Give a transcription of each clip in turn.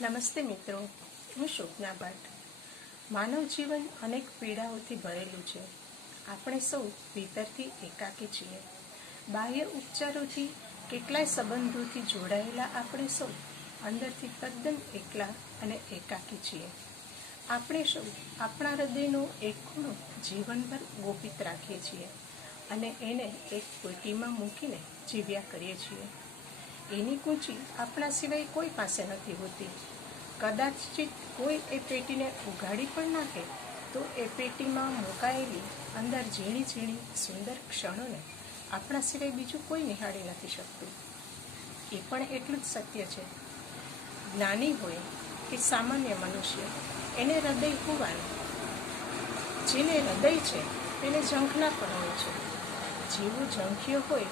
નમસ્તે મિત્રો, હું શોભના ભટ્ટ. માનવ જીવન અનેક પીડાઓથી ભરેલું છે. આપણે સૌ ભીતરથી એકાકી છીએ. બાહ્ય ઉપચારોથી કેટલાય સંબંધોથી જોડાયેલા આપણે સૌ અંદરથી તદ્દન એકલા અને એકાકી છીએ. આપણે સૌ આપણા હૃદયનો એક ખૂણો જીવનભર ગોપિત રાખીએ છીએ અને એને એક પેટીમાં મૂકીને જીવ્યા કરીએ છીએ. એની કૂંચી આપણા સિવાય કોઈ પાસે નથી હોતી. કદાચિત કોઈ એ પેટીને ઉઘાડી પણ નાખે તો એ પેટીમાં મુકાયેલી અંદર ઝીણી ઝીણી સુંદર ક્ષણોને આપણા સિવાય બીજું કોઈ નિહાળી નથી શકતું. એ પણ એટલું જ સત્ય છે. જ્ઞાની હોય કે સામાન્ય મનુષ્ય, એને હૃદય હોવાનું. જેને હૃદય છે તેને ઝંખના પણ હોય છે. જેવો ઝંખ્યો હોય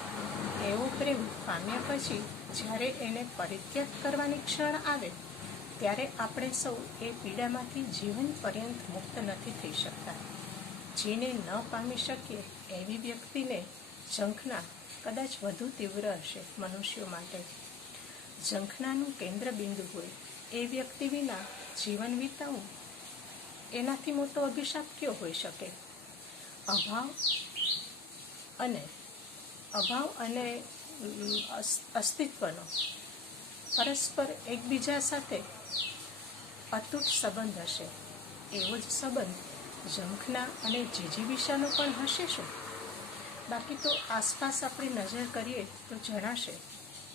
એવો પ્રેમ પામ્યા પછી જ્યારે એને પરિત્યાગ કરવાની ક્ષણ આવે ત્યારે આપણે સૌ એ પીડામાંથી જીવન પર્યંત મુક્ત નથી થઈ શકતા. જેને ન પામી શકીએ એવી વ્યક્તિને ઝંખના કદાચ વધુ તીવ્ર હશે. મનુષ્યો માટે ઝંખનાનું કેન્દ્રબિંદુ હોય એ વ્યક્તિ વિના જીવન વિતાવવું એનાથી મોટો અભિશાપ કયો હોઈ શકે? અભાવ અને અસ્તિત્વનો પરસ્પર એકબીજા સાથે અતૂટ સંબંધ હશે. એવો જ સંબંધ ઝંખના અને જીજીવિષાનો પણ હશે શું? બાકી તો આસપાસ આપણી નજર કરીએ તો જણાશે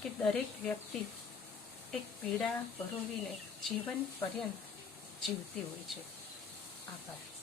કે દરેક વ્યક્તિ એક પીડા પરોવીને જીવન પર્યંત જીવતી હોય છે. આભાર.